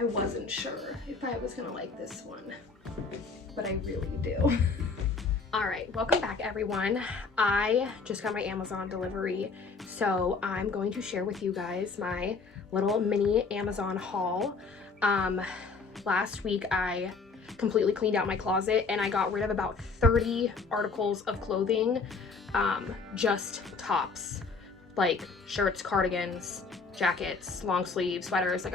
I wasn't sure if I was gonna like this one, but I really do. All right, welcome back everyone. I just got my Amazon delivery, so I'm going to share with you guys my little mini Amazon haul. Last week I completely cleaned out my closet and I got rid of about 30 articles of clothing, just tops, like shirts, cardigans, jackets, long sleeves, sweaters,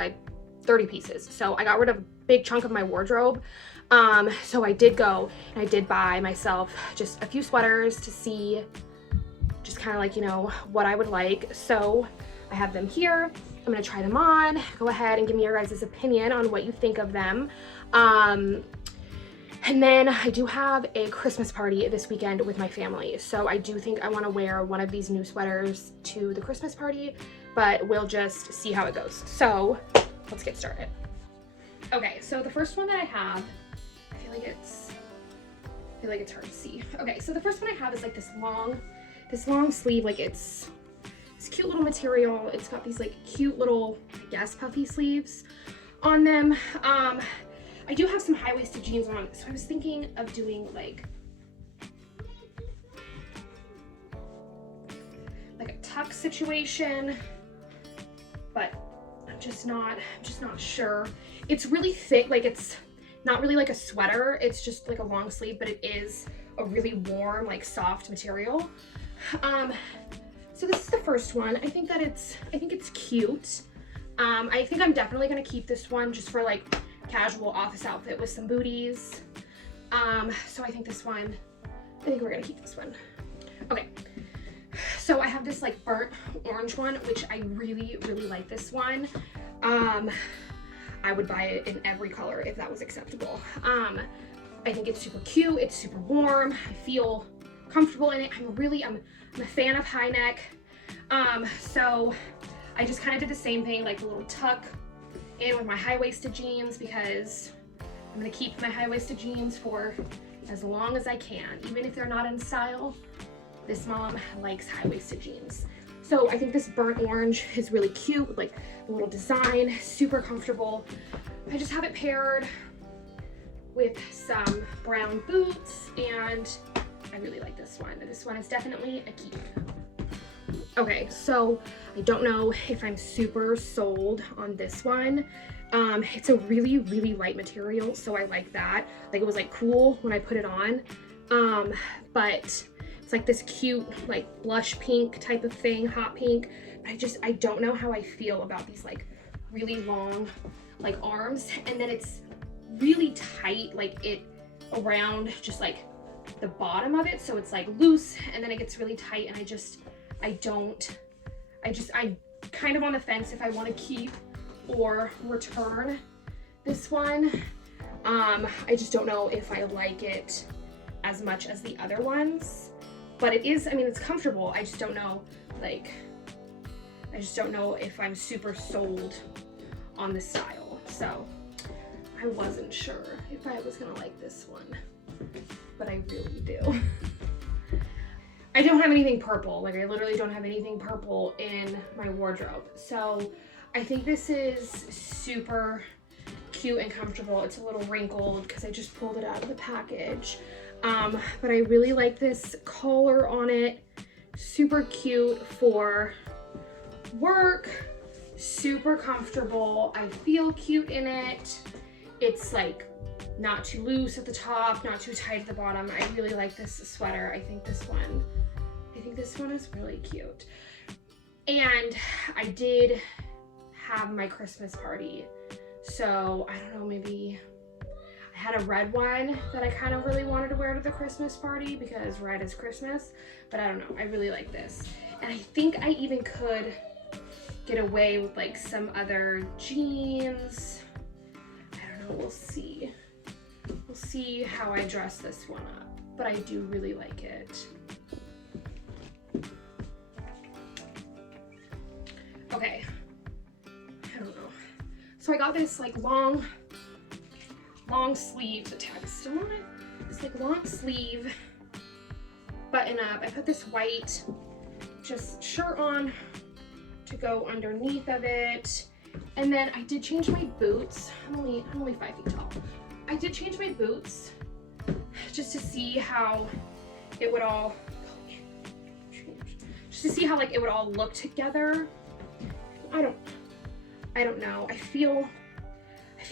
30 pieces. So I got rid of a big chunk of my wardrobe. So I did go and I did buy myself just a few sweaters to see just kind of like, you know, what I would like. So I have them here. I'm gonna try them on. Go ahead and give me your guys' opinion on what you think of them. And then I do have a Christmas party this weekend with my family. So I do think I wanna wear one of these new sweaters to the Christmas party, but we'll just see how it goes. So let's get started. Okay, so the first one that I have, I feel like it's hard to see. Okay, so the first one I have is like this long sleeve, like it's this cute little material. It's got these like cute little, I guess, puffy sleeves on them. I do have some high-waisted jeans on, so I was thinking of doing like a tuck situation, but I'm just not sure. It's really thick, like it's not really like a sweater, it's just like a long sleeve, but it is a really warm, like soft material. So this is the first one. I think it's cute. I think I'm definitely gonna keep this one just for like casual office outfit with some booties. So I think we're gonna keep this one. Okay. So I have this like burnt orange one, which I really, really like this one. I would buy it in every color if that was acceptable. I think it's super cute, it's super warm, I feel comfortable in it. I'm a fan of high neck. So I just kind of did the same thing, like a little tuck in with my high-waisted jeans, because I'm gonna keep my high-waisted jeans for as long as I can. Even if they're not in style, this mom likes high-waisted jeans. So I think this burnt orange is really cute with like a little design, super comfortable. I just have it paired with some brown boots, and I really like this one. This one is definitely a keep. Okay, so I don't know if I'm super sold on this one. It's a really, really light material, so I like that. Like it was like cool when I put it on, but it's like this cute, like blush pink type of thing, hot pink. But I don't know how I feel about these like really long, like arms. And then it's really tight, like it around just like the bottom of it. So it's like loose and then it gets really tight. And I'm kind of on the fence if I want to keep or return this one. I just don't know if I like it as much as the other ones. But it is, I mean, it's comfortable. I just don't know, if I'm super sold on the style. So I wasn't sure if I was gonna like this one, but I really do. I don't have anything purple. Like I literally don't have anything purple in my wardrobe. So I think this is super cute and comfortable. It's a little wrinkled because I just pulled it out of the package. But I really like this collar on it. Super cute for work, super comfortable. I feel cute in it. It's like not too loose at the top, not too tight at the bottom. I really like this sweater. I think this one is really cute. And I did have my Christmas party. So I don't know, maybe I had a red one that I kind of really wanted to wear to the Christmas party because red is Christmas, but I don't know, I really like this. And I think I even could get away with like some other jeans. I don't know, we'll see. We'll see how I dress this one up, but I do really like it. Okay, I don't know. So I got this like long sleeve, the tag is still on it. This like long sleeve button up. I put this white just shirt on to go underneath of it. And then I did change my boots. I'm only 5 feet tall. I did change my boots just to see how it would all, just to see how like it would all look together. I don't know. I feel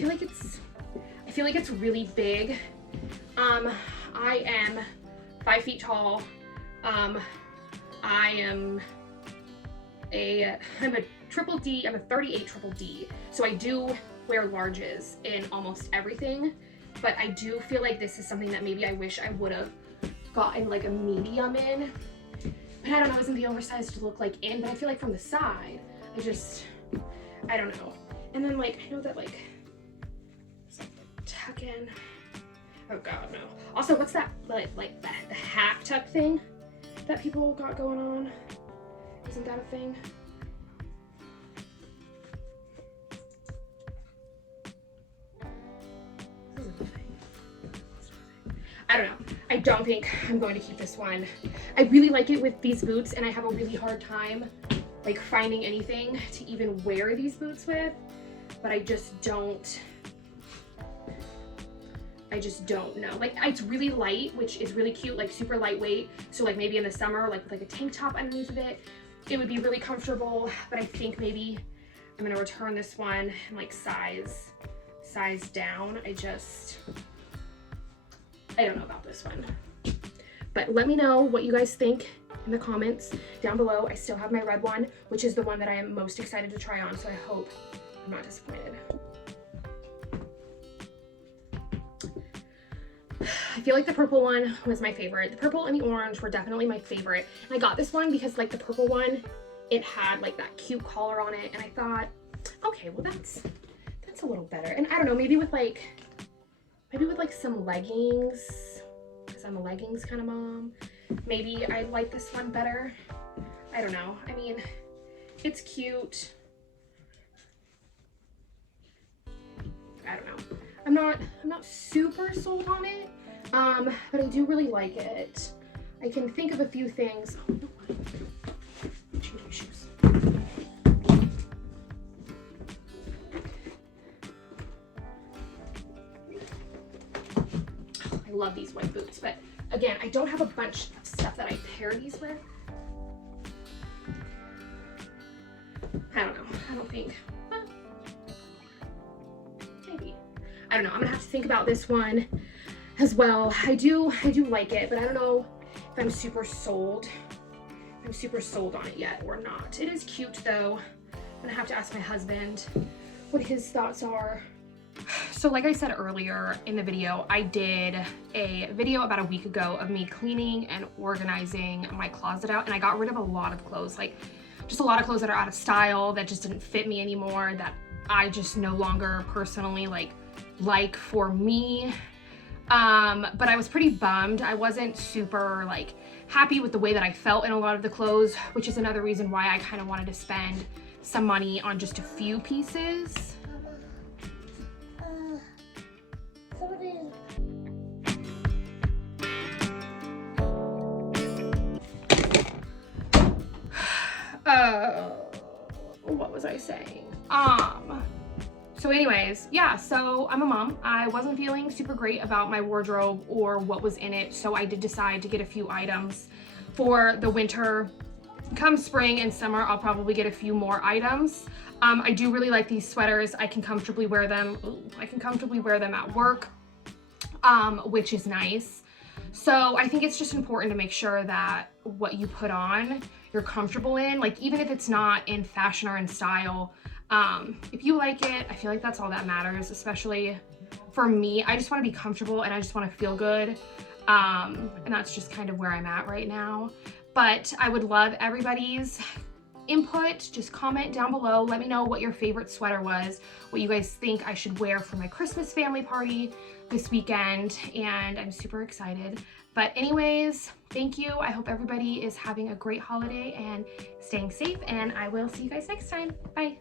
like it's really big. I am 5 feet tall. I'm a triple D. I'm a 38 triple D. So I do wear larges in almost everything, but I do feel like this is something that maybe I wish I would have gotten like a medium in. But I don't know, isn't the oversized look like in? But I feel like from the side, I don't know. And then like, I know that like, tuck in. Oh God, no. Also, what's that, like the half tuck thing that people got going on? Isn't that a thing? I don't know. I don't think I'm going to keep this one. I really like it with these boots, and I have a really hard time like finding anything to even wear these boots with, but I just don't know. Like, it's really light, which is really cute, like super lightweight. So like maybe in the summer, like with like a tank top underneath of it, it would be really comfortable. But I think maybe I'm gonna return this one and like size down. I don't know about this one. But let me know what you guys think in the comments down below. I still have my red one, which is the one that I am most excited to try on. So I hope I'm not disappointed. I feel like the purple one was my favorite. The purple and the orange were definitely my favorite. And I got this one because like the purple one, it had like that cute collar on it. And I thought, okay, well that's a little better. And I don't know, maybe with like some leggings, because I'm a leggings kind of mom. Maybe I like this one better. I don't know. I mean, it's cute. I don't know. I'm not super sold on it, but I do really like it. I can think of a few things. Oh, you know what? Change my shoes. Oh, I love these white boots, but again, I don't have a bunch of stuff that I pair these with. I don't know. I don't think. Maybe. I don't know. I'm gonna have to think about this one as well. I do like it, but I don't know if I'm super sold. I'm super sold on it yet or not. It is cute though. I'm gonna have to ask my husband what his thoughts are. So like I said earlier in the video, I did a video about a week ago of me cleaning and organizing my closet out, and I got rid of a lot of clothes, like just a lot of clothes that are out of style, that just didn't fit me anymore, that I just no longer personally like for me. But I was pretty bummed. I wasn't super like happy with the way that I felt in a lot of the clothes, which is another reason why I kind of wanted to spend some money on just a few pieces. What was I saying? So anyways, yeah, so I'm a mom. I wasn't feeling super great about my wardrobe or what was in it, so I did decide to get a few items for the winter. Come spring and summer, I'll probably get a few more items. I do really like these sweaters. I can comfortably wear them. I can comfortably wear them at work, which is nice. So I think it's just important to make sure that what you put on, you're comfortable in. Like, even if it's not in fashion or in style, if you like it, I feel like that's all that matters, especially for me. I just want to be comfortable and I just want to feel good. And that's just kind of where I'm at right now. But I would love everybody's input. Just comment down below. Let me know what your favorite sweater was, what you guys think I should wear for my Christmas family party this weekend, and I'm super excited. But anyways, thank you. I hope everybody is having a great holiday and staying safe, and I will see you guys next time. Bye.